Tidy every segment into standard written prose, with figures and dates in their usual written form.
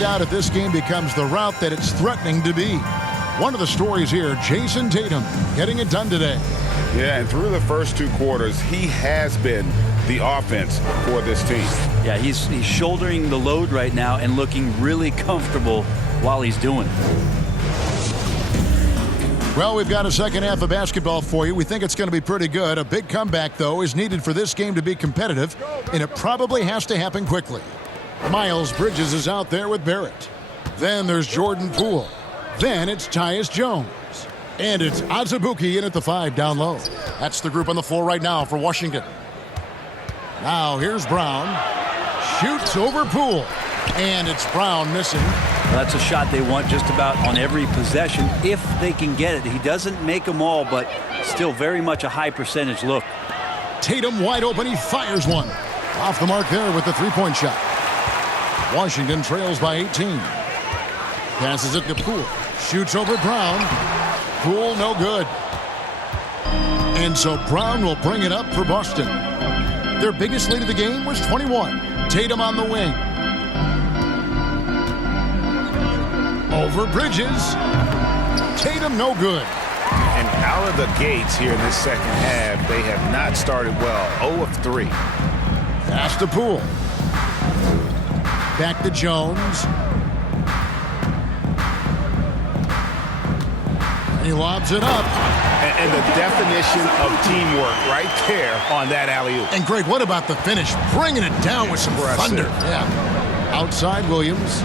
find out if this game becomes the route that it's threatening to be. One of the stories here, Jason Tatum getting it done today. Yeah, and through the first 2 quarters, he has been the offense for this team. Yeah, he's shouldering the load right now and looking really comfortable while he's doing it. Well, we've got a second half of basketball for you. We think it's going to be pretty good. A big comeback, though, is needed for this game to be competitive, and it probably has to happen quickly. Miles Bridges is out there with Barrett. Then there's Jordan Poole. Then it's Tyus Jones. And it's Azubuike in at the 5 down low. That's the group on the floor right now for Washington. Now here's Brown. Shoots over Poole. And it's Brown missing. Well, that's a shot they want just about on every possession if they can get it. He doesn't make them all, but still very much a high percentage look. Tatum wide open. He fires one. Off the mark there with the 3-point shot. Washington trails by 18. Passes it to Poole. Shoots over Brown. Poole no good. And so Brown will bring it up for Boston. Their biggest lead of the game was 21. Tatum on the wing. Over Bridges. Tatum no good. And out of the gates here in this second half, they have not started well. 0 of 3. Pass to Poole. Back to Jones. He lobs it up. And the definition of teamwork right there on that alley-oop. And Greg, what about the finish? Bringing it down with some thunder. Yeah. Outside Williams.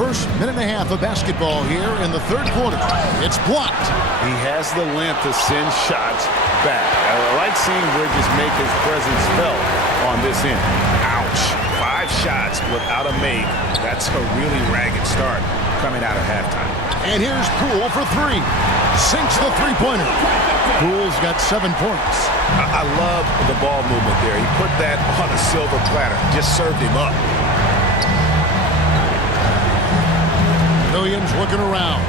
First minute and a half of basketball here in the 3rd quarter. It's blocked. He has the length to send shots back. I like seeing Bridges make his presence felt on this end. Ouch. 5 shots without a make. That's a really ragged start coming out of halftime. And here's Poole for 3. Sinks the 3-pointer. Poole's got 7 points. I love the ball movement there. He put that on a silver platter. Just served him up. Williams looking around.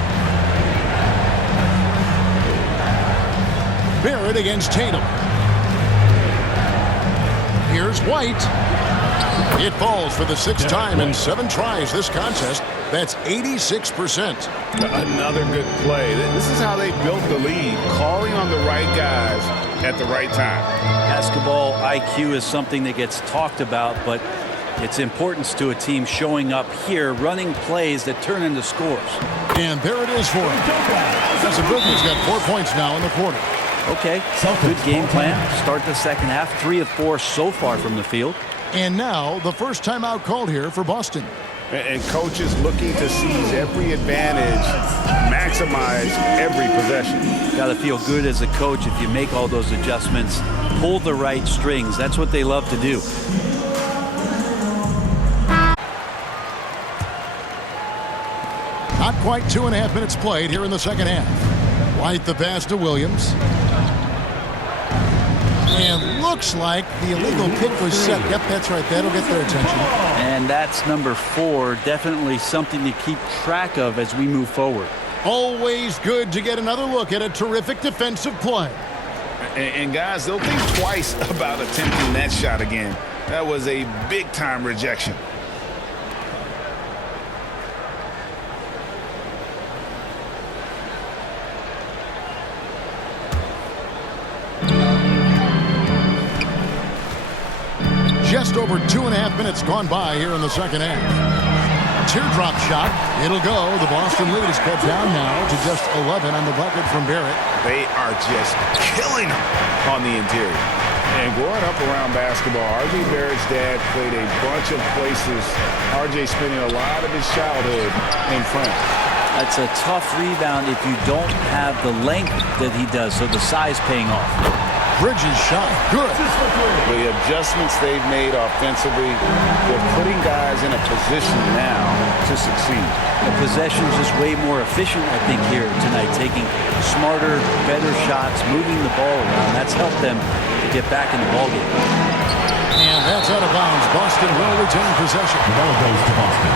Barrett against Tatum. Here's White. It falls for the 6th time in 7 tries this contest. That's 86%. Another good play. This is how they built the lead, calling on the right guys at the right time. Basketball IQ is something that gets talked about, but its importance to a team showing up here, running plays that turn into scores. And there it is for him. Azubuike's got 4 points now in the quarter. Okay, good game plan. Start the second half. 3 of 4 so far from the field. And now the first timeout called here for Boston. And coaches looking to seize every advantage, maximize every possession. Got to feel good as a coach if you make all those adjustments, pull the right strings. That's what they love to do. Not quite 2.5 minutes played here in the second half. White the pass to Williams. And looks like the illegal kick was set. Yep, that's right. That'll get their attention. And that's number 4. Definitely something to keep track of as we move forward. Always good to get another look at a terrific defensive play. And guys, they'll think twice about attempting that shot again. That was a big-time rejection. Just over 2.5 minutes gone by here in the second half. Teardrop shot. It'll go. The Boston lead is cut down now to just 11 on the bucket from Barrett. They are just killing them on the interior. And growing up around basketball, R.J. Barrett's dad played a bunch of places. R.J. spending a lot of his childhood in France. That's a tough rebound if you don't have the length that he does, so the size paying off. Bridges shot good. The adjustments they've made offensively, they're putting guys in a position now to succeed. The possession's just way more efficient, I think, here tonight, taking smarter, better shots, moving the ball around. That's helped them to get back in the ballgame. And that's out of bounds. Boston will retain possession. The ball goes to Boston.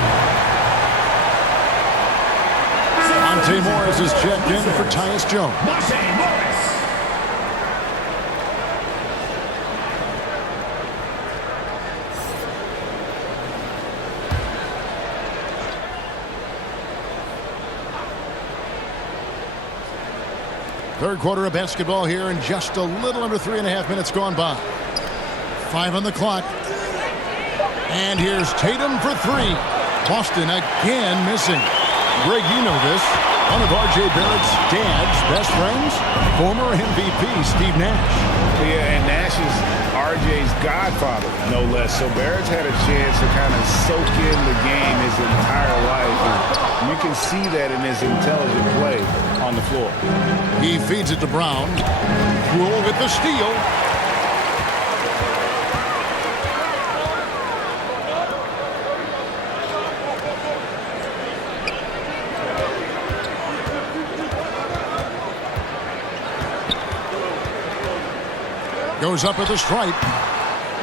Monte Morris is checked in for Tyus Jones. Third quarter of basketball here, and just a little under 3.5 minutes gone by. 5 on the clock. And here's Tatum for 3. Boston again missing. Greg, you know this. One of R.J. Barrett's dad's best friends, former MVP Steve Nash. Yeah, and Nash is R.J.'s godfather, no less. So Barrett's had a chance to kind of soak in the game his entire life. And you can see that in his intelligent play on the floor. He feeds it to Brown. Rule with the steal. Goes up with a stripe.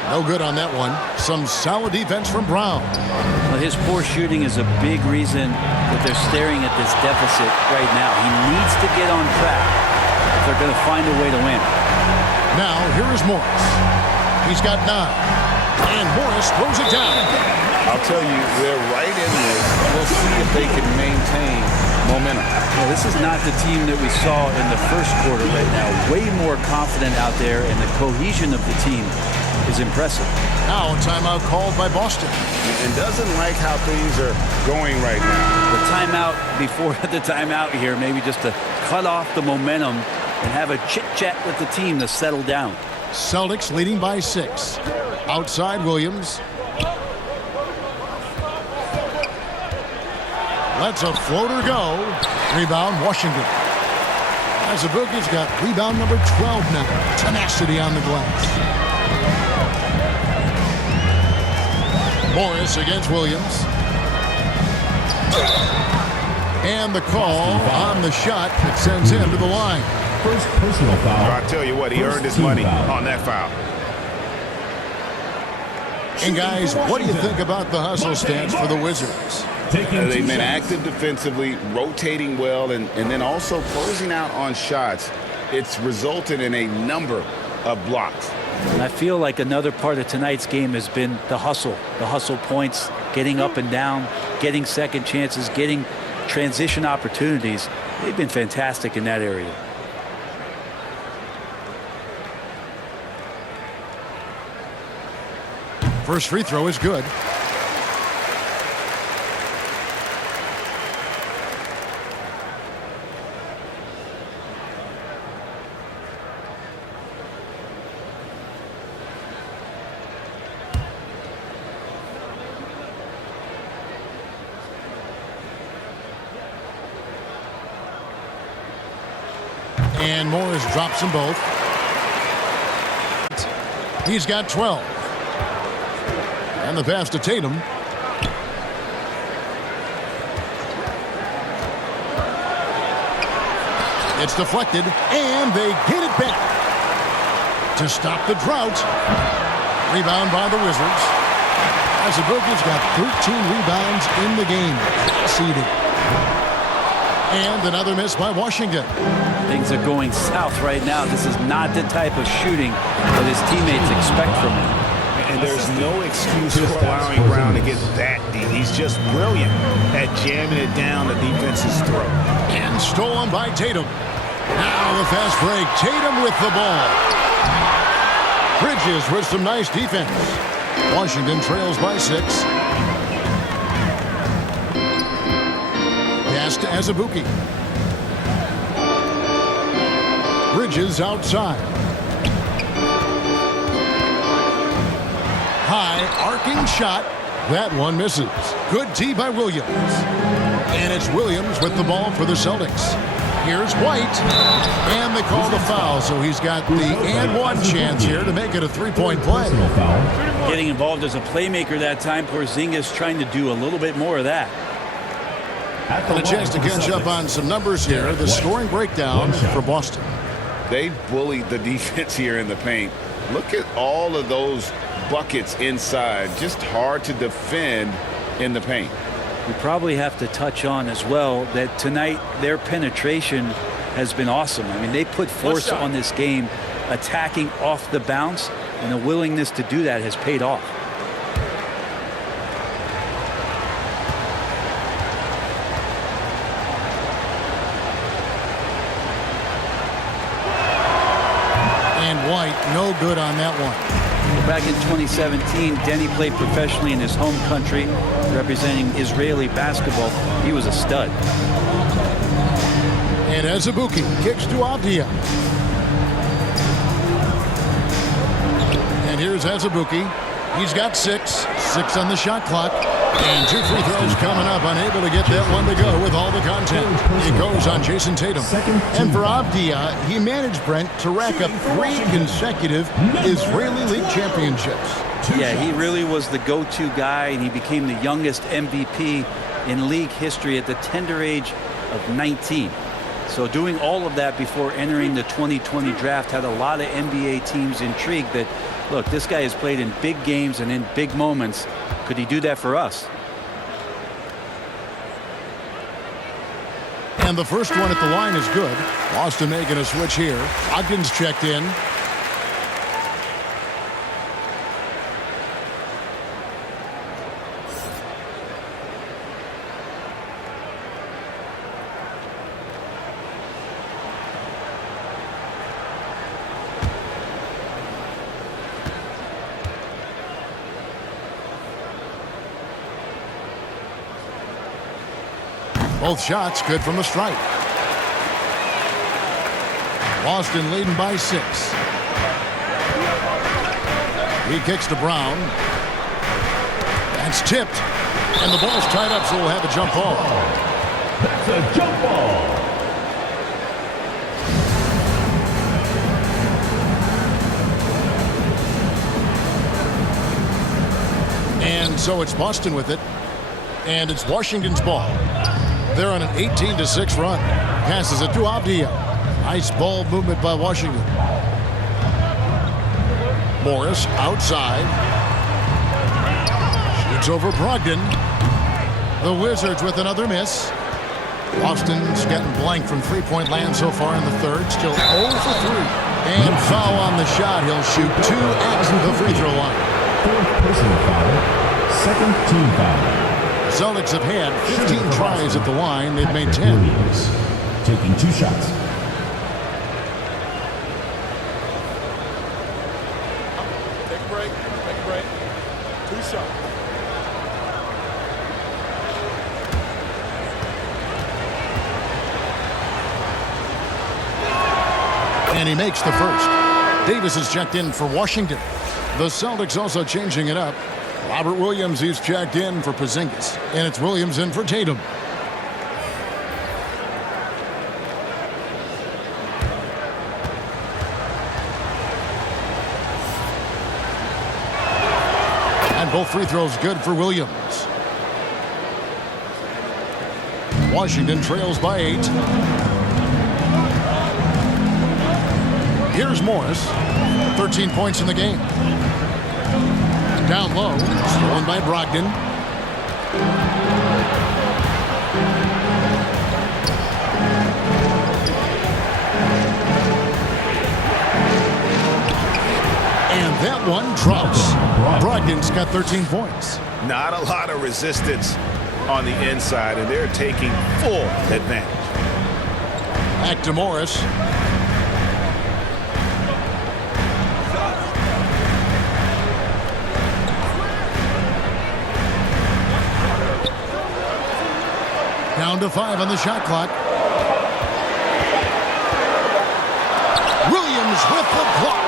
No good on that one. Some solid defense from Brown. Well, his poor shooting is a big reason that they're staring at this deficit right now. He needs to get on track if they're going to find a way to win. Now, here is Morris. He's got 9. And Morris throws it down. I'll tell you, they're right in this. We'll see if they can maintain momentum. Yeah, this is not the team that we saw in the first quarter right now. Way more confident out there, and the cohesion of the team is impressive. Now a timeout called by Boston. And doesn't like how things are going right now. The timeout before the timeout here, maybe just to cut off the momentum and have a chit-chat with the team to settle down. Celtics leading by 6. Outside Williams. Lets a floater go. Rebound, Washington. Azubuike's got rebound number 12 now. Tenacity on the glass. Morris against Williams. And the call on the shot that sends him to the line. First personal foul. I'll tell you what, he earned his money on that foul. And guys, what do you think about the hustle stance for the Wizards? They've been active defensively, rotating well, and then also closing out on shots. It's resulted in a number of blocks. And I feel like another part of tonight's game has been the hustle points, getting up and down, getting second chances, getting transition opportunities. They've been fantastic in that area. First free throw is good. And Morris drops them both. He's got 12. And the pass to Tatum. It's deflected, and they get it back to stop the drought. Rebound by the Wizards. Azubuike's got 13 rebounds in the game. Seeded. And another miss by Washington. Things are going south right now. This is not the type of shooting that his teammates expect from him. And there's no excuse for allowing Brown to get that deep. He's just brilliant at jamming it down the defense's throat. And stolen by Tatum. Now the fast break. Tatum with the ball. Bridges with some nice defense. Washington trails by 6. Pass to Azubuike. Bridges outside. High arcing shot. That one misses. Good D by Williams. And it's Williams with the ball for the Celtics. Here's White. And they call the foul, so he's got the and one chance here to make it a three-point play. Getting involved as a playmaker that time. Porzingis trying to do a little bit more of that. And a chance to catch up on some numbers here. The scoring breakdown for Boston. They bullied the defense here in the paint. Look at all of those buckets inside. Just hard to defend in the paint. We probably have to touch on as well that tonight their penetration has been awesome. I mean, they put force on this game, attacking off the bounce, and the willingness to do that has paid off. White, no good on that one. Back in 2017, Denny played professionally in his home country, representing Israeli basketball. He was a stud. And Azubuike kicks to Avdia. And here's Azubuike. He's got 6 on the shot clock. And 2 free throws coming up, unable to get that one to go with all the contact. It goes on Jason Tatum. And for Avdia, he managed, Brent, to rack up 3 consecutive Israeli League championships. Yeah, he really was the go-to guy, and he became the youngest MVP in league history at the tender age of 19. So doing all of that before entering the 2020 draft had a lot of NBA teams intrigued that, look, this guy has played in big games and in big moments. Could he do that for us? And the first one at the line is good. Boston making a switch here. Ogden's checked in. Both shots good from the stripe. Boston leading by 6. He kicks to Brown. That's tipped. And the ball's tied up, so we'll have a jump ball. That's a jump ball. And so it's Boston with it. And it's Washington's ball. They're on an 18-6 run. Passes it to Avdia. Nice ball movement by Washington. Morris outside. Shoots over Brogdon. The Wizards with another miss. Boston's getting blank from three-point land so far in the third. Still 0 for 3. And foul on the shot. He'll shoot 2 at the free throw line. 4th personal foul. 2nd team foul. Celtics have had 15 tries at the line. They've made 10. Williams taking 2 shots. Take a break. Take a break. 2 shots. And he makes the first. Davis is checked in for Washington. The Celtics also changing it up. Robert Williams, he's checked in for Porzingis. And it's Williams in for Tatum. And both free throws good for Williams. Washington trails by 8. Here's Morris. 13 points in the game. Down low, stolen by Brogdon. And that one drops. Brogdon's got 13 points. Not a lot of resistance on the inside, and they're taking full advantage. Back to Morris. Down to 5 on the shot clock. Williams with the block.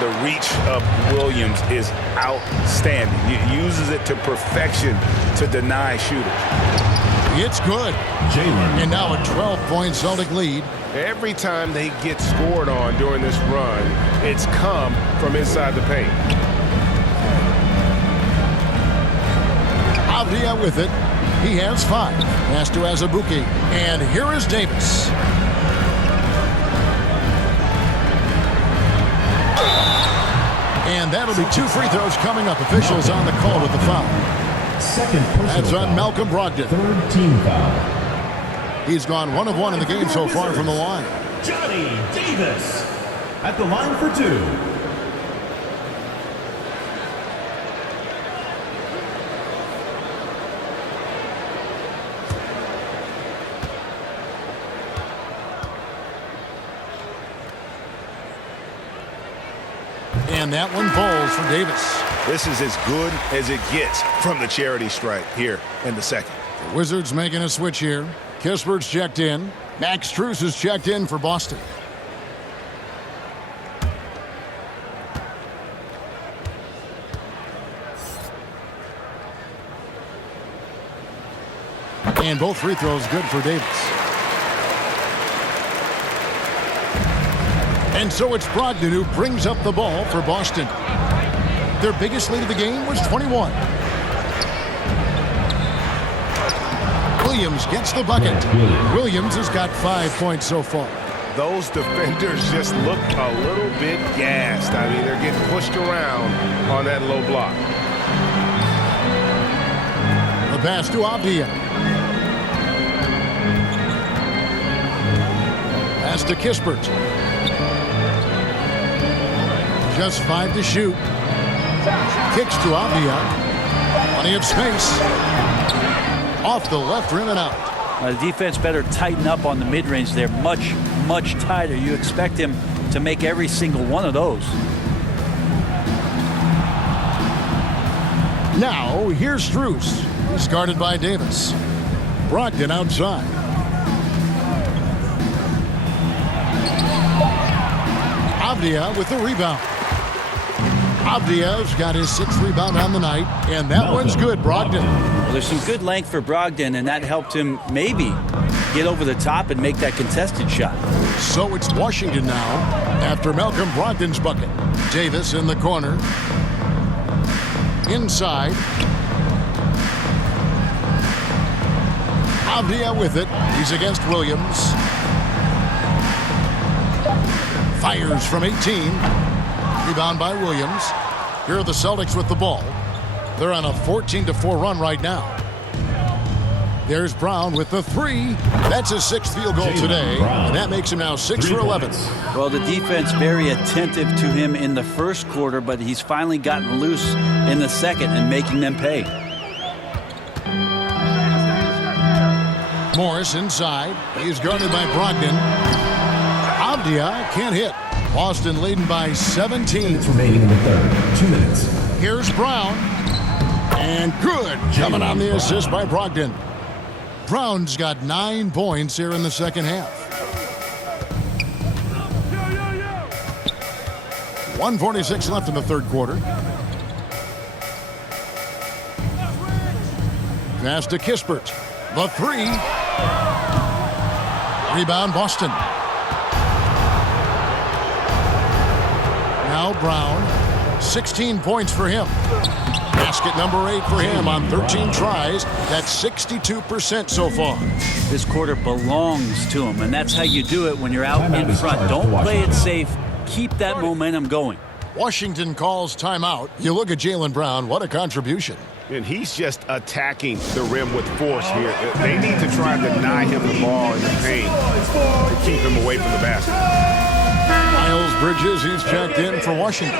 The reach of Williams is outstanding. He uses it to perfection to deny shooters. It's good. Jalen. And now a 12-point Celtic lead. Every time they get scored on during this run, it's come from inside the paint. Avdia with it. He has 5. Pass to Azubuike. And here is Davis. And that'll be 2 free throws coming up. Officials on the call with the foul. 2nd personal That's on foul. Malcolm Brogdon. 3rd team foul. He's gone 1 of 1 in the game so far from the line. Johnny Davis at the line for 2. And that one falls for Davis. This is as good as it gets from the charity stripe here in the second. The Wizards making a switch here. Kispert's checked in. Max Strus is checked in for Boston. And both free throws good for Davis. And so it's Brogdon who brings up the ball for Boston. Their biggest lead of the game was 21. Williams gets the bucket. Williams has got 5 points so far. Those defenders just look a little bit gassed. I mean, they're getting pushed around on that low block. The pass to Avdia. Pass to Kispert. Just 5 to shoot. Kicks to Avdia. Plenty of space. Off the left rim and out. The defense better tighten up on the mid-range. They're much, much tighter. You expect him to make every single one of those. Now, here's Strus. He's guarded by Davis. Brogdon outside. Avdia with the rebound. Avdia's got his 6th rebound on the night, and that one's good, Brogdon. Well, there's some good length for Brogdon, and that helped him maybe get over the top and make that contested shot. So it's Washington now after Malcolm Brogdon's bucket. Davis in the corner. Inside. Avdia with it. He's against Williams. Fires from 18. Rebound by Williams. Here are the Celtics with the ball. They're on a 14-4 run right now. There's Brown with the 3. That's his 6th field goal today, and that makes him now 6 for 11. Well, the defense very attentive to him in the first quarter, but he's finally gotten loose in the second and making them pay. Morris inside. He's guarded by Brogdon. Avdia can't hit. Boston leading by 17. Remaining in the third. 2 minutes. Here's Brown. And good. Coming on the assist by Brogdon. Brown's got 9 points here in the second half. 1:46 left in the third quarter. Pass to Kispert. The 3. Rebound Boston. Now Brown. 16 points for him. Basket number 8 for him on 13 tries. That's 62% so far. This quarter belongs to him, and that's how you do it when you're out in front. Don't play it safe. Keep that momentum going. Washington calls timeout. You look at Jaylen Brown. What a contribution. And he's just attacking the rim with force here. They need to try to deny him the ball in the paint to keep him away from the basket. Miles Bridges, he's checked in for Washington.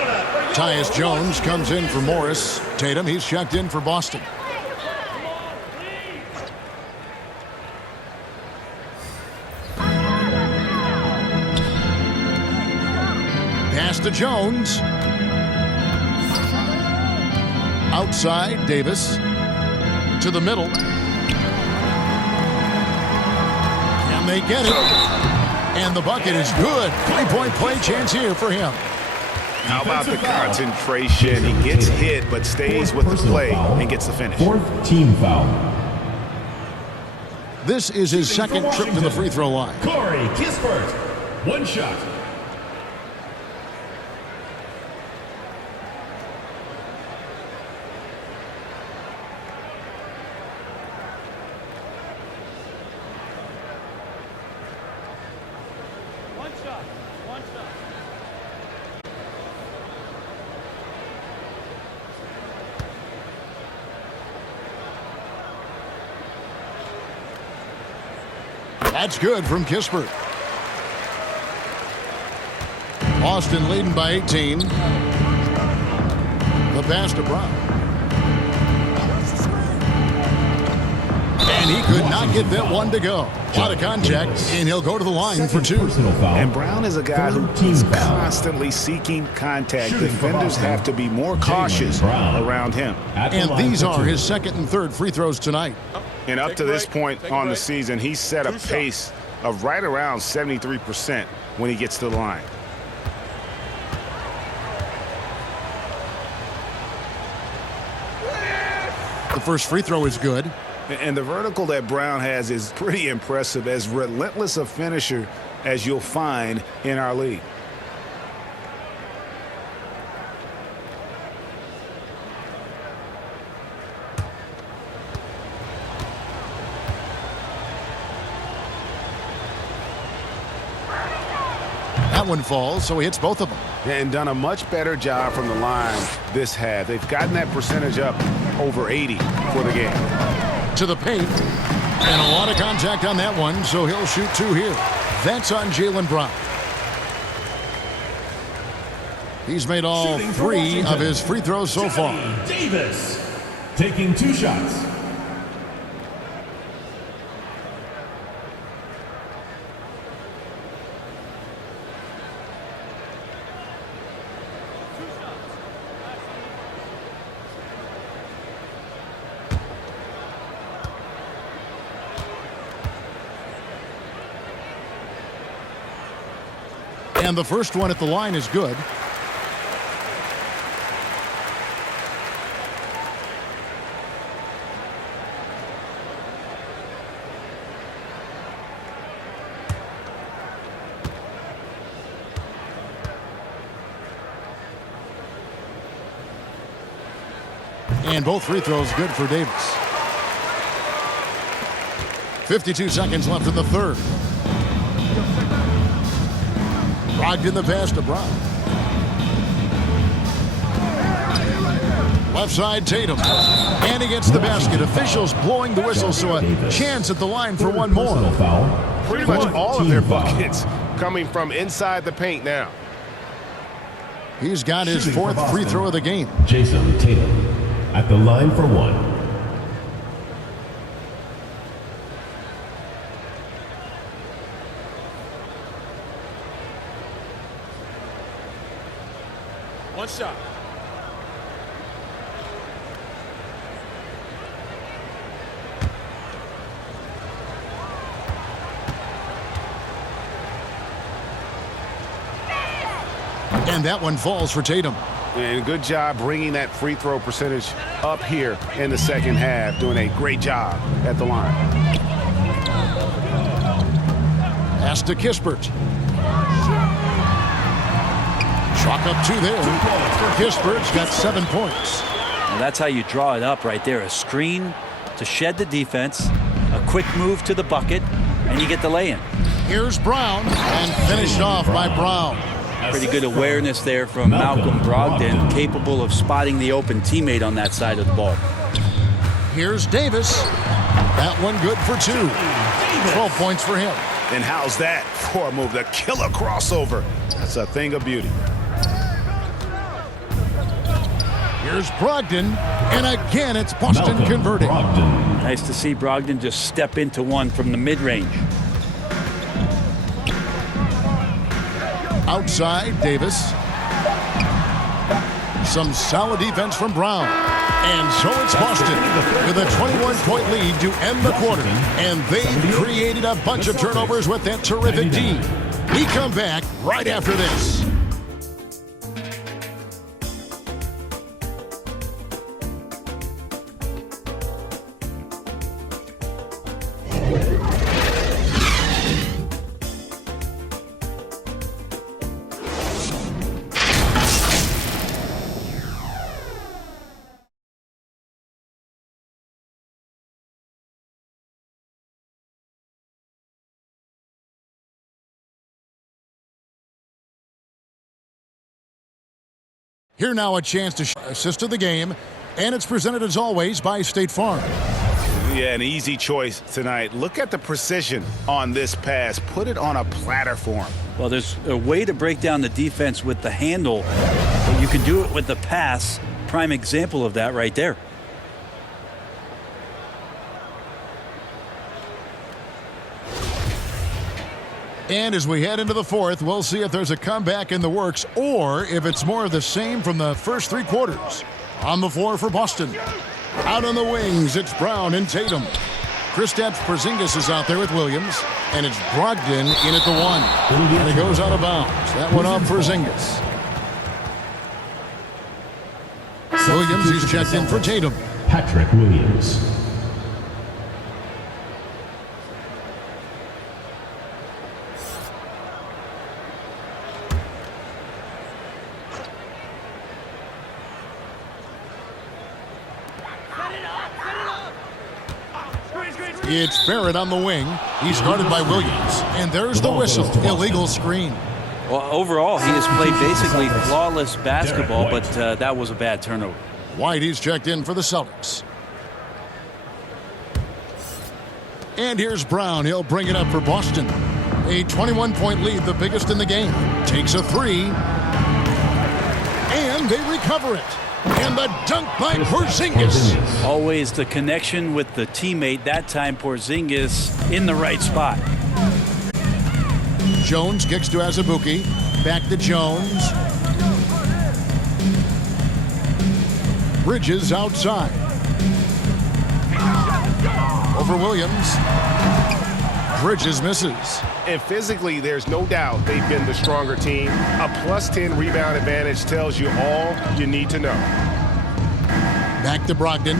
Tyus Jones comes in for Morris. Tatum, he's checked in for Boston. Pass to Jones. Outside, Davis. To the middle. Can they get it? And the bucket is good. 3-point play chance here for him. How about the concentration? He gets hit, but stays with the play and gets the finish. 4th team foul. This is his second trip to the free throw line. Corey Kispert. 1 shot. That's good from Kispert. Boston leading by 18. The pass to Brown. And he could not pocket, that one to go. Out of contact, and he'll go to the line for 2. And Brown is a guy who is constantly seeking contact. Defenders have to be more cautious around him. And these are his second and third free throws tonight. And up to this point on the season, he's set a pace of right around 73% when he gets to the line. The first free throw is good. And the vertical that Brown has is pretty impressive, as relentless a finisher as you'll find in our league. That one falls, so he hits both of them. And done a much better job from the line this half. They've gotten that percentage up over 80 for the game. To the paint. And a lot of contact on that one, so he'll shoot 2 here. That's on Jaylen Brown. He's made all 3 of his free throws so far. Davis taking 2 shots. And the first one at the line is good. And both free throws good for Davis. 52 seconds left in the third. Brogdon the pass to Brown. Left side, Tatum. And he gets the basket. Officials blowing the whistle, so a chance at the line for one more. Pretty much all of their buckets coming from inside the paint now. He's got his 4th free throw of the game. Jason Tatum at the line for 1. One shot. And that one falls for Tatum. And good job bringing that free throw percentage up here in the second half. Doing a great job at the line. Pass to Kispert. Chalk up 2 there. Kispert's got 7 points. Well, that's how you draw it up right there. A screen to shed the defense, a quick move to the bucket, and you get the lay-in. Here's Brown, and finished off by Brown. Pretty good awareness there from Malcolm Brogdon, capable of spotting the open teammate on that side of the ball. Here's Davis. That one good for 2. 12 points for him. And how's that for a move? The killer crossover. That's a thing of beauty. Here's Brogdon, and again it's Boston converting. Nice to see Brogdon just step into one from the mid-range. Outside, Davis. Some solid defense from Brown. And so it's Boston with a 21-point lead to end the quarter. And they've created a bunch of turnovers with that terrific D. We come back right after this. Here now a chance to assist to the game, and it's presented as always by State Farm. Yeah, an easy choice tonight. Look at the precision on this pass. Put it on a platter for him. Well, there's a way to break down the defense with the handle, but you can do it with the pass. Prime example of that right there. And as we head into the fourth, we'll see if there's a comeback in the works or if it's more of the same from the first three quarters. On the floor for Boston. Out on the wings, it's Brown and Tatum. Kristaps Porzingis is out there with Williams. And it's Brogdon in at the one. And it goes out of bounds. That one off Porzingis. Williams, he's checked in for Tatum. Patrick Williams. It's Barrett on the wing. He's guarded by Williams. And there's the whistle. Illegal screen. Well, overall, he has played basically flawless basketball, but that was a bad turnover. White, he's checked in for the Celtics. And here's Brown. He'll bring it up for Boston. A 21-point lead, the biggest in the game. Takes a three. And they recover it. And the dunk by Porzingis. Always the connection with the teammate. That time, Porzingis in the right spot. Jones kicks to Azubuike. Back to Jones. Bridges outside. Over Williams. Bridges misses. And physically, there's no doubt they've been the stronger team. A +10 rebound advantage tells you all you need to know. Back to Brogdon.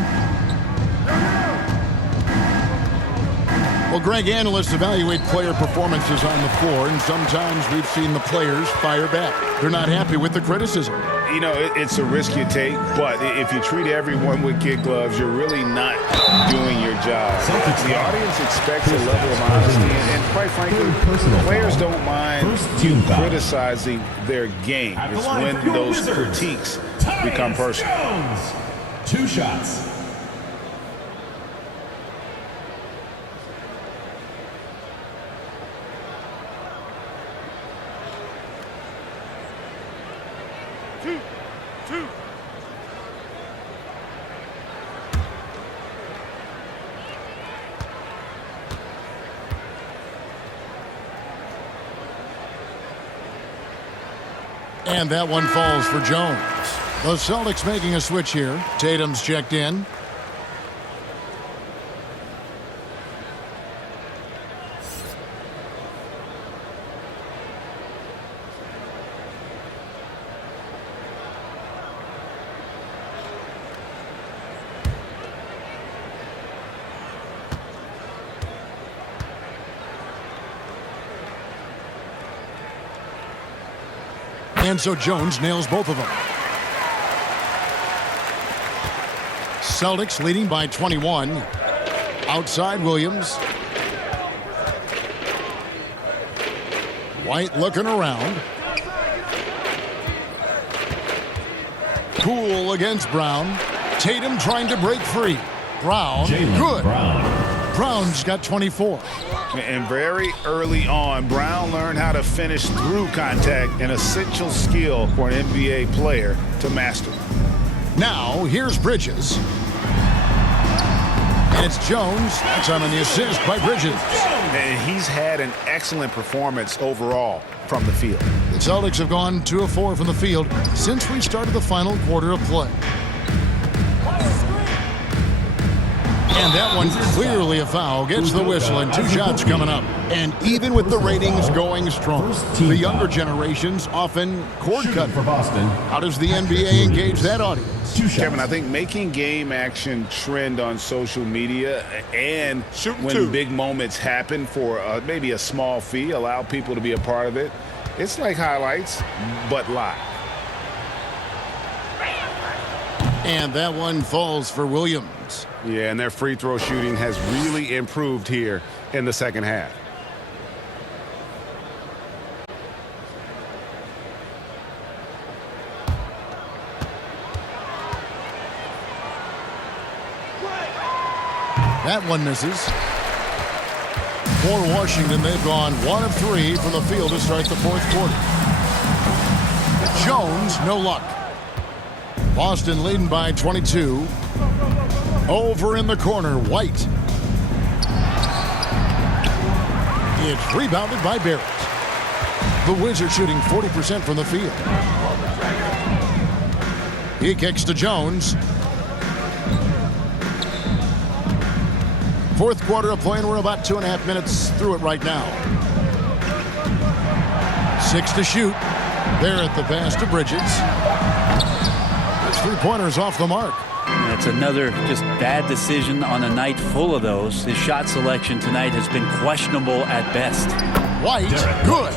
Well, Greg, analysts evaluate player performances on the floor, and sometimes we've seen the players fire back. They're not happy with the criticism. You know, it's a risk you take, but if you treat everyone with kid gloves, you're really not doing your job. The audience expects a level of honesty, and quite frankly, players don't mind you criticizing their game. It's when those critiques become personal. 2 shots. And that one falls for Jones. The Celtics making a switch here. Tatum's checked in. And so Jones nails both of them. Celtics leading by 21. Outside Williams. White looking around. Poole against Brown. Tatum trying to break free. Brown, good. Brown's got 24. And very early on, Brown learned how to finish through contact, an essential skill for an NBA player to master. Now, here's Bridges. And it's Jones. That's on the assist by Bridges. And he's had an excellent performance overall from the field. The Celtics have gone 2 of 4 from the field since we started the final quarter of play. And that one clearly a foul. Gets the whistle and 2 shots coming up. And even with the ratings going strong, the younger generations often cord cut. For Boston. How does the NBA engage that audience? Kevin, I think making game action trend on social media and when big moments happen for maybe a small fee, allow people to be a part of it. It's like highlights, but live. And that one falls for Williams. Yeah, and their free throw shooting has really improved here in the second half. That one misses. For Washington, they've gone 1 of 3 from the field to start the fourth quarter. Jones, no luck. Boston leading by 22. Over in the corner, White. It's rebounded by Barrett. The Wizards shooting 40% from the field. He kicks to Jones. Fourth quarter of play, and we're about 2.5 minutes through it right now. 6 to shoot. Barrett the pass to Bridges. His three-pointer's off the mark. That's another just bad decision on a night full of those. His shot selection tonight has been questionable at best. White, good.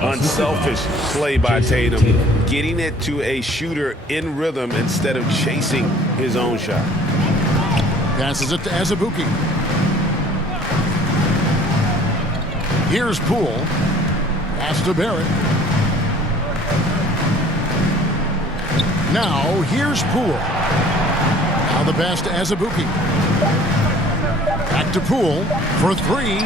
Unselfish play by Tatum, getting it to a shooter in rhythm instead of chasing his own shot. Passes it to Azubuike. Here's Poole. Pass to Barrett. Now, here's Poole. Now the pass to Azubuike. Back to Poole for three.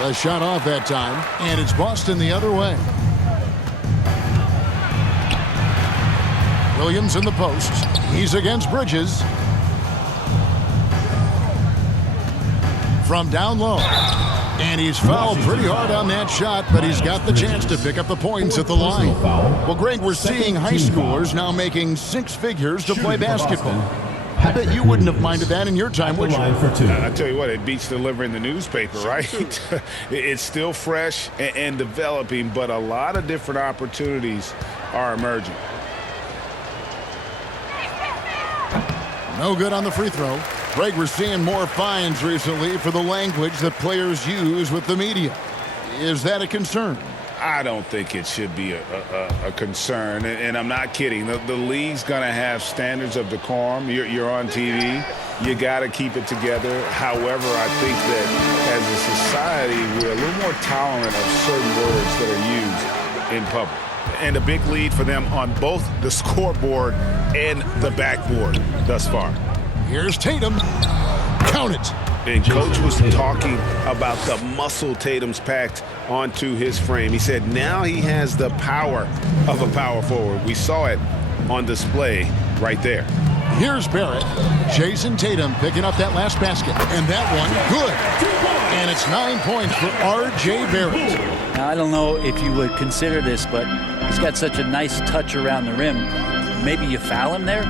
The shot off that time, and it's Boston the other way. Williams in the post. He's against Bridges. From down low. And he's fouled pretty hard on that shot, but he's got the chance to pick up the points at the line. Well, Greg, we're seeing high schoolers now making 6 figures to play basketball. I bet you wouldn't have minded that in your time, would you? I tell you what, it beats delivering the newspaper, right? It's still fresh and developing, but a lot of different opportunities are emerging. No good on the free throw. Greg, we're seeing more fines recently for the language that players use with the media. Is that a concern? I don't think it should be a concern, and I'm not kidding. The league's going to have standards of decorum. You're on TV. You got to keep it together. However, I think that as a society, we're a little more tolerant of certain words that are used in public. And a big lead for them on both the scoreboard and the backboard thus far. Here's Tatum. Count it. And Coach was talking about the muscle Tatum's packed onto his frame. He said now he has the power of a power forward. We saw it on display right there. Here's Barrett. Jason Tatum picking up that last basket. And that one, good. And it's 9 points for R.J. Barrett. Now, I don't know if you would consider this, but he's got such a nice touch around the rim. Maybe you foul him there?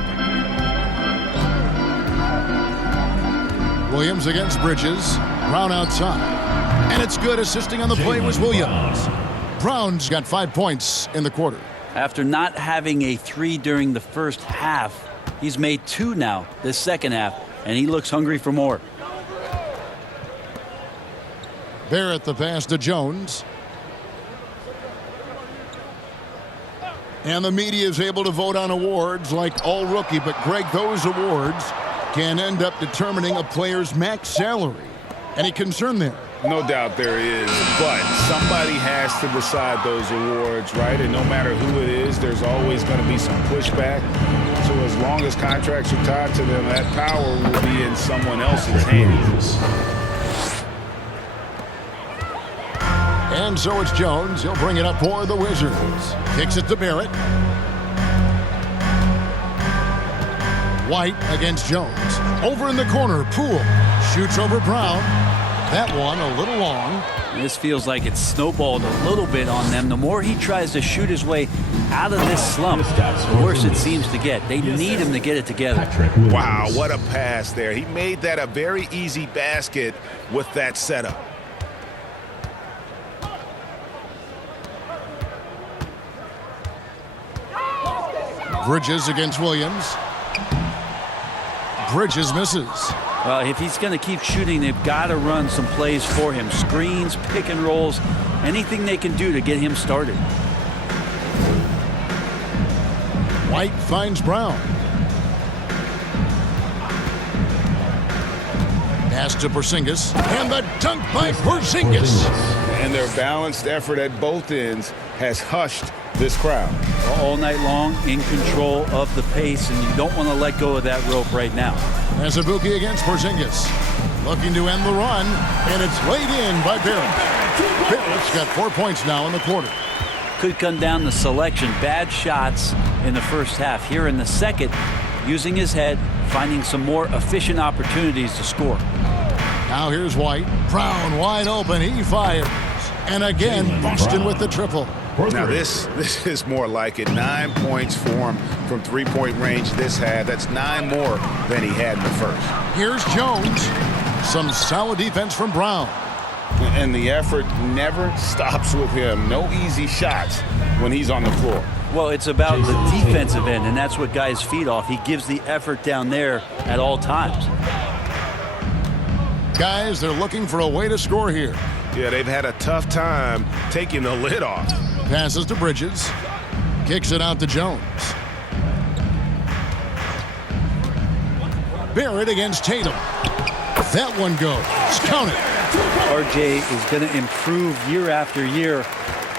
Williams against Bridges. Brown outside. And it's good. Assisting on the play was Williams. Brown's got 5 points in the quarter. After not having a 3 during the first half, he's made 2 now this second half, and he looks hungry for more. Barrett the pass to Jones. And the media is able to vote on awards like All Rookie, but Greg, those awards can end up determining a player's max salary. Any concern there? No doubt there is, but somebody has to decide those awards, right? And no matter who it is, there's always going to be some pushback. So as long as contracts are tied to them, that power will be in someone else's hands. And so it's Jones. He'll bring it up for the Wizards. Kicks it to Barrett. White against Jones. Over in the corner, Poole shoots over Brown. That one a little long. This feels like it's snowballed a little bit on them. The more he tries to shoot his way out of this slump, the worse it seems to get. They need him to get it together. Wow, what a pass there. He made that a very easy basket with that setup. Bridges against Williams. Bridges misses. Well, if he's going to keep shooting, they've got to run some plays for him. Screens, pick and rolls, anything they can do to get him started. White finds Brown. Pass to Porzingis. And the dunk by Porzingis. And their balanced effort at both ends has hushed this crowd. All night long, in control of the pace, and you don't want to let go of that rope right now. Azubuike against Porzingis. Looking to end the run, and it's laid in by Barrett. Barrett's got 4 points now in the quarter. Could come down to selection. Bad shots in the first half. Here in the second, using his head, finding some more efficient opportunities to score. Now here's White. Brown wide open. He fires. And again, Boston with the triple. Now this is more like it. 9 points for him from three-point range this half. That's 9 more than he had in the first. Here's Jones. Some solid defense from Brown. And the effort never stops with him. No easy shots when he's on the floor. Well, it's about the defensive end, and that's what guys feed off. He gives the effort down there at all times. Guys, they're looking for a way to score here. Yeah, they've had a tough time taking the lid off. Passes to Bridges. Kicks it out to Jones. Barrett against Tatum. That one goes. Count it. RJ is going to improve year after year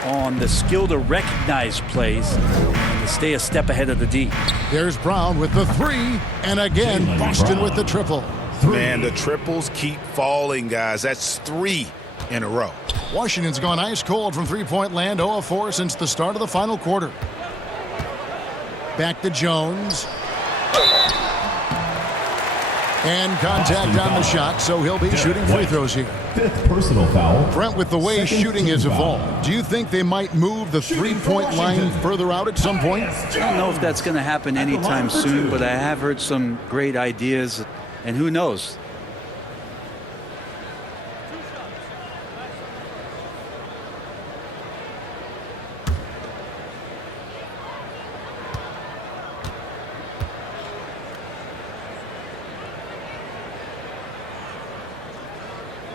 on the skill to recognize plays and to stay a step ahead of the D. There's Brown with the three. And again, Boston with the triple. Man, the triples keep falling, guys. That's 3 in a row. Washington's gone ice cold from three-point land, 0 of 4 since the start of the final quarter. Back to Jones. And contact on the shot, so he'll be shooting free throws here. 5th personal foul. Brent, with the way shooting has evolved, do you think they might move the three-point line further out at some point? I don't know if that's going to happen anytime soon, but I have heard some great ideas, and who knows?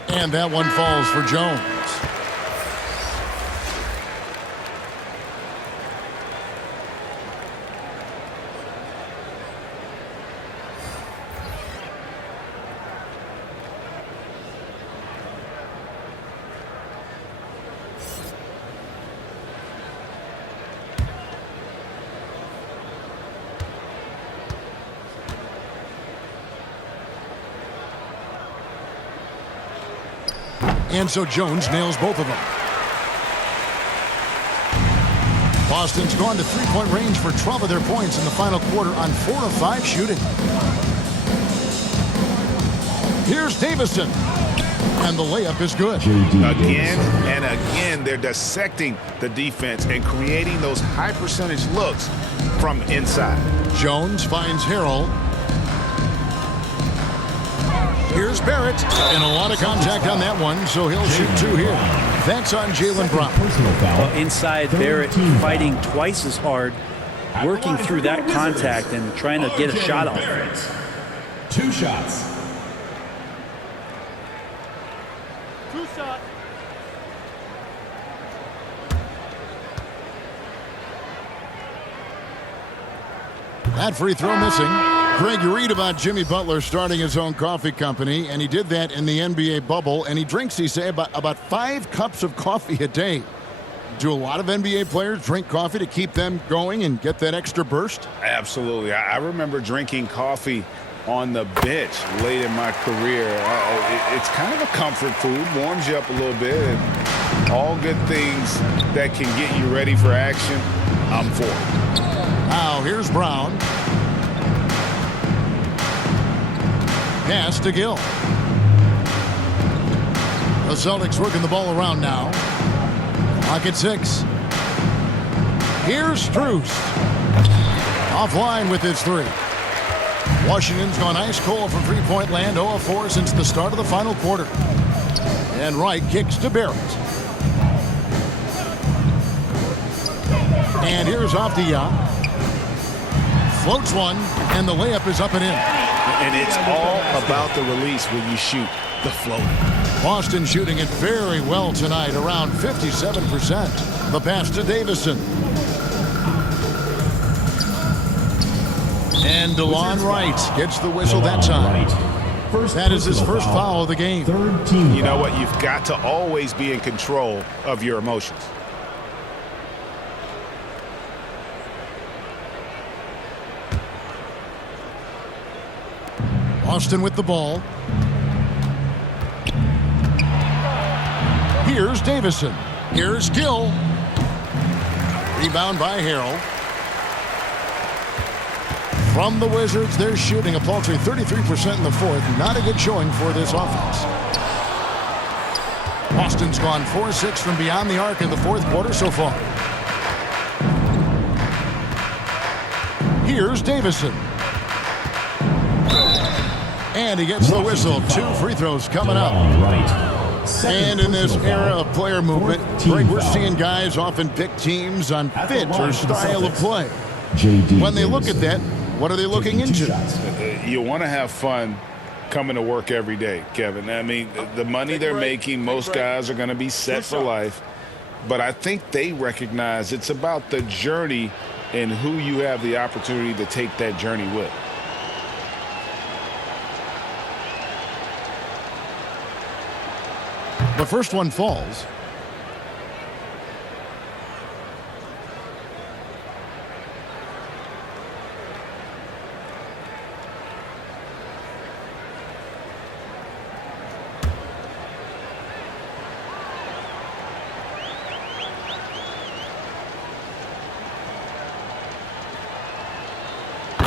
And that one falls for Jones. And so Jones nails both of them. Boston's gone to three-point range for 12 of their points in the final quarter on 4 of 5 shooting. Here's Davison. And the layup is good. Again and again, they're dissecting the defense and creating those high-percentage looks from inside. Jones finds Harrell. Here's Barrett, and a lot of contact on that one, so he'll shoot 2 here. That's on Jaylen Brown. Inside, Barrett fighting twice as hard, working through that contact and trying to get a shot off. 2 shots. 2 shots. That free throw missing. Greg, you read about Jimmy Butler starting his own coffee company, and he did that in the NBA bubble, and he drinks, he say, about 5 cups of coffee a day. Do a lot of NBA players drink coffee to keep them going and get that extra burst? Absolutely. I remember drinking coffee on the bench late in my career. It's kind of a comfort food, warms you up a little bit, and all good things that can get you ready for action, I'm for it. Now, here's Brown. Pass to Gill. The Celtics working the ball around now. Clock at 6. Here's Strus. Offline with his 3. Washington's gone ice cold from three-point land, 0 of 4 since the start of the final quarter. And Wright kicks to Barrett. And here's Avdija. Floats one, and the layup is up and in. And it's all about the release when you shoot the floater. Boston shooting it very well tonight, around 57%. The pass to Davison. And DeLon Wright gets the whistle that time. That is his first foul of the game. You know what? You've got to always be in control of your emotions. Boston with the ball. Here's Davison. Here's Gill. Rebound by Harrell. From the Wizards, they're shooting a paltry 33% in the fourth. Not a good showing for this offense. Boston's gone 4-6 from beyond the arc in the fourth quarter so far. Here's Davison. And he gets the whistle. 2 free throws coming up. And in this era of player movement, Greg, we're seeing guys often pick teams on fit or style of play. When they look at that, what are they looking into? You want to have fun coming to work every day, Kevin. I mean, the money they're making, most guys are going to be set for life. But I think they recognize it's about the journey and who you have the opportunity to take that journey with. The first one falls.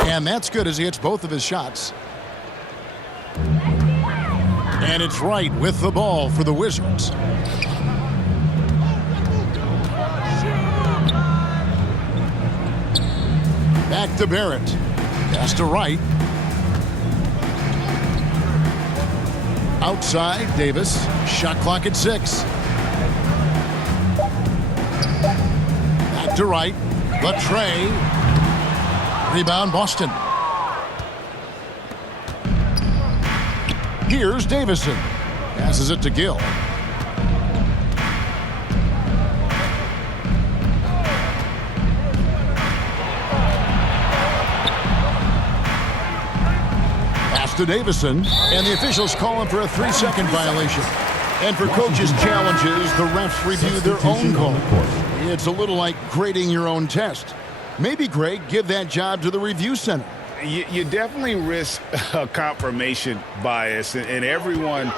And that's good as he hits both of his shots. And it's right with the ball for the Wizards. Back to Barrett. Pass to Wright. Outside, Davis. Shot clock at 6. Back to Wright. Latre. Rebound, Boston. Here's Davison. Passes it to Gill. Pass to Davison. And the officials call him for a 3-second violation. And for coaches' challenges, the refs review their own call. It's a little like grading your own test. Maybe, Greg, give that job to the review center. You definitely risk a confirmation bias, and everyone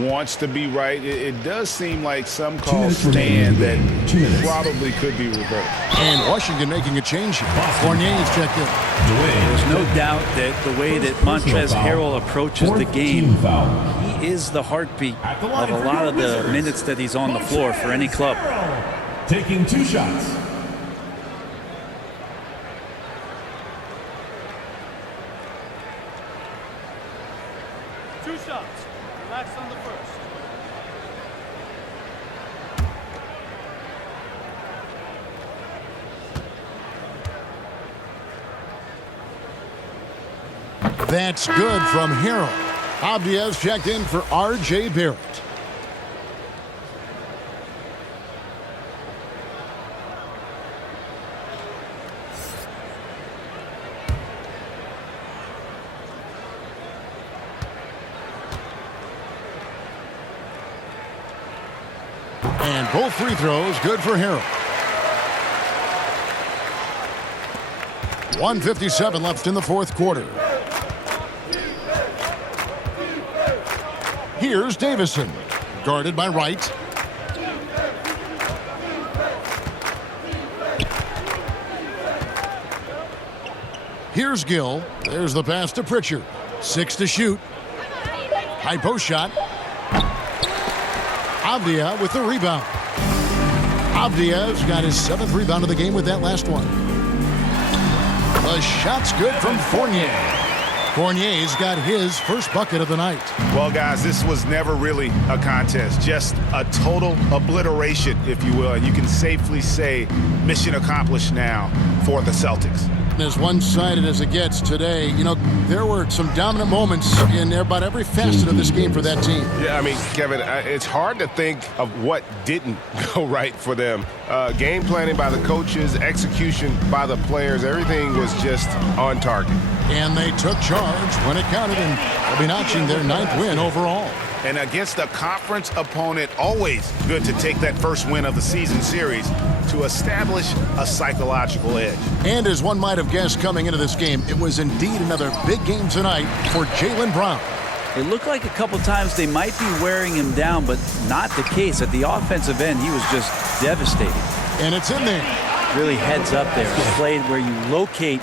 wants to be right. It does seem like some calls stand that probably could be reversed. And Washington making a change here. Fournier is checked in. There's no doubt that the way that Montrezl Harrell approaches the game, he is the heartbeat of a lot of the minutes that he's on the floor for any club. Taking 2 shots. Relax on the first. That's good from Harrell. Abdias checked in for R.J. Barrett. And both free throws good for Harrell. 1:57 left in the fourth quarter. Here's Davison, guarded by Wright. Here's Gill. There's the pass to Pritchard. 6 to shoot. High post shot. Avdia with the rebound. Avdia's got his 7th rebound of the game with that last one. The shot's good from Fournier. Fournier's got his first bucket of the night. Well, guys, this was never really a contest. Just a total obliteration, if you will. And you can safely say mission accomplished now for the Celtics. As one-sided as it gets today, you know, there were some dominant moments in about every facet of this game for that team. Yeah, I mean, Kevin, it's hard to think of what didn't go right for them. Game planning by the coaches, execution by the players, everything was just on target. And they took charge when it counted, and they'll be notching their 9th win overall. And against a conference opponent, always good to take that first win of the season series to establish a psychological edge. And as one might have guessed coming into this game, it was indeed another big game tonight for Jaylen Brown. It looked like a couple times they might be wearing him down, but not the case. At the offensive end, he was just devastating. And it's in there. Really heads up there. Played where you locate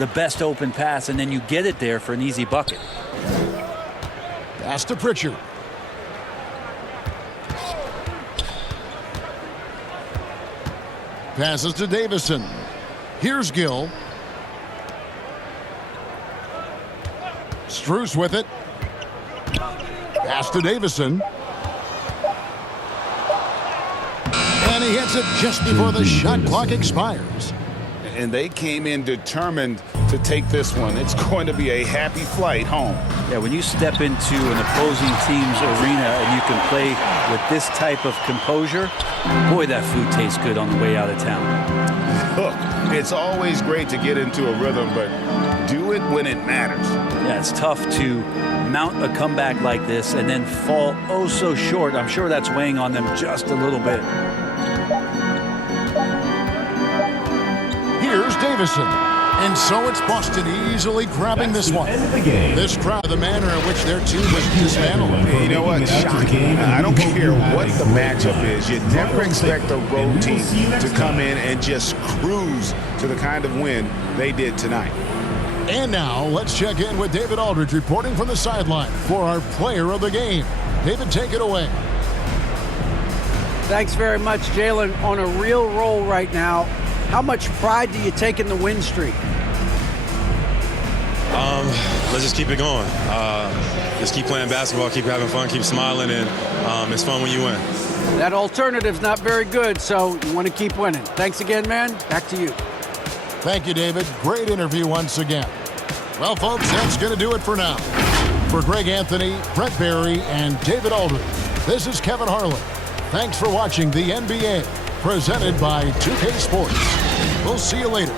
the best open pass, and then you get it there for an easy bucket. Pass to Pritchard. Passes to Davison. Here's Gill. Strus with it. Pass to Davison. And he hits it just before the shot clock expires. And they came in determined to take this one. It's going to be a happy flight home. Yeah, when you step into an opposing team's arena and you can play with this type of composure, boy, that food tastes good on the way out of town. Look, it's always great to get into a rhythm, but do it when it matters. Yeah, it's tough to mount a comeback like this and then fall oh so short. I'm sure that's weighing on them just a little bit. Here's Davison. And so it's Boston easily grabbing this one. This crowd, the manner in which their team was dismantled. You know what? Shocking. I don't care what the matchup is. You never expect a road team to come in and just cruise to the kind of win they did tonight. And now let's check in with David Aldridge reporting from the sideline for our player of the game. David, take it away. Thanks very much, Jalen. On a real roll right now. How much pride do you take in the win streak? Let's just keep it going. Just keep playing basketball, keep having fun, keep smiling, and it's fun when you win. That alternative's not very good, so you want to keep winning. Thanks again, man. Back to you. Thank you, David. Great interview once again. Well, folks, that's going to do it for now. For Greg Anthony, Brett Barry, and David Aldridge, this is Kevin Harlan. Thanks for watching the NBA, presented by 2K Sports. We'll see you later.